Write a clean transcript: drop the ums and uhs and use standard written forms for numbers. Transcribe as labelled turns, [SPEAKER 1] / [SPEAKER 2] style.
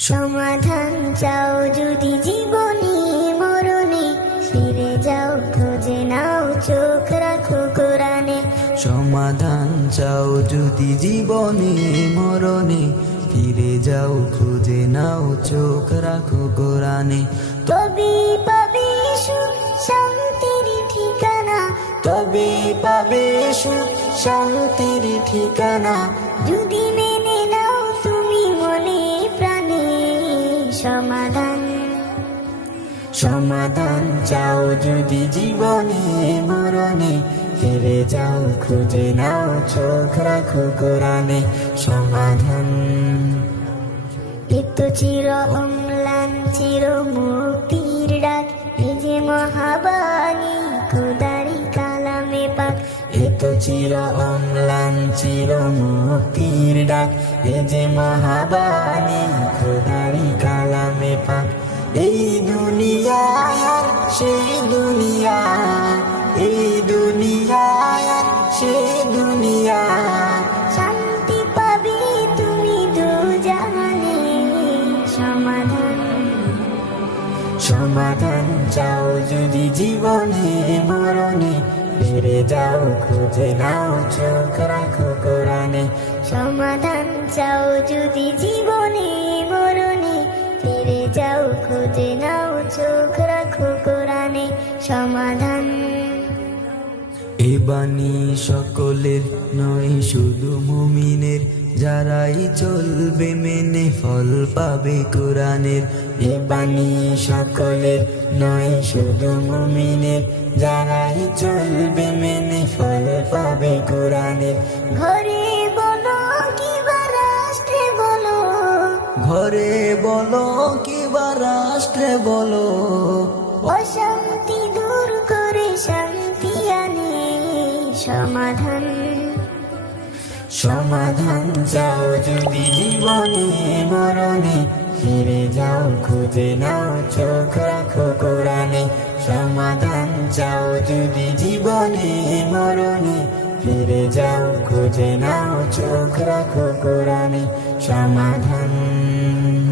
[SPEAKER 1] সমাধান চাও যদি জীবনে মরণে, ফিরে যাও খুঁজে নাও চোখ রাখো কোরআনে।
[SPEAKER 2] সমাধান চাও যদি জীবনে মরণে, ফিরে যাও খুঁজে নাও চোখ রাখো কোরআনে।
[SPEAKER 1] তবে পাবে সুখ শান্তির ঠিকানা,
[SPEAKER 2] তবে পাবে সুখ শান্তির ঠিকানা,
[SPEAKER 1] যদি মেনে নাও তুমি মনে প্রাণে। সমাধান
[SPEAKER 2] সমাধান চাও যদি জীবনে মরণে, ফিরে যাও খুঁজে নাও চোখ রাখো কোরআনে। সমাধান
[SPEAKER 1] এত চির অম্লান চির মুক্তির ডাক, এ যে মহাবাণী খোদারি কালামে পাক।
[SPEAKER 2] এত চির অম্লান চির মুক্তির ডাক, এ যে মহাবাণী খোদারি কালামে পাক। এই দুনিয়ায় আর সেই দুনিয়া, এই দুনিয়ায় আর সেই দুনিয়া,
[SPEAKER 1] শান্তি পাবে তুমি দুজাহানে। সমাধান
[SPEAKER 2] সমাধান চাও যদি জীবনে মরণে, ফিরে যাও খুঁজে নাও চোখ রাখো কোরআনে।
[SPEAKER 1] সমাধান চাও যদি জীবনে মরণে, ফিরে যাও খুঁজে নাও চোখ রাখো কোরআনে। সমাধান
[SPEAKER 2] এ বাণী সকলের নয় শুধু মুমিনের, যারাই চলবে মেনে ফল পাবে কোরআনের। এ বাণী সকলের নয় শুধু মুমিনের, যারাই চলবে মেনে ফল পাবে কোরআনের।
[SPEAKER 1] ঘরে বলো কিবা রাষ্ট্রে বলো,
[SPEAKER 2] ঘরে বলো কিবা রাষ্ট্রে বলো,
[SPEAKER 1] অশান্তি দূর করে শান্তি আনে। সমাধান
[SPEAKER 2] সমাধান চাও যদি জীবনে মরণে, ফিরে যাও খুঁজে নাও চোখ রাখো কোরআনে। সমাধান চাও যদি জীবনে মরণে, ফিরে যাও খুঁজে নাও চোখ রাখো কোরআনে। সমাধান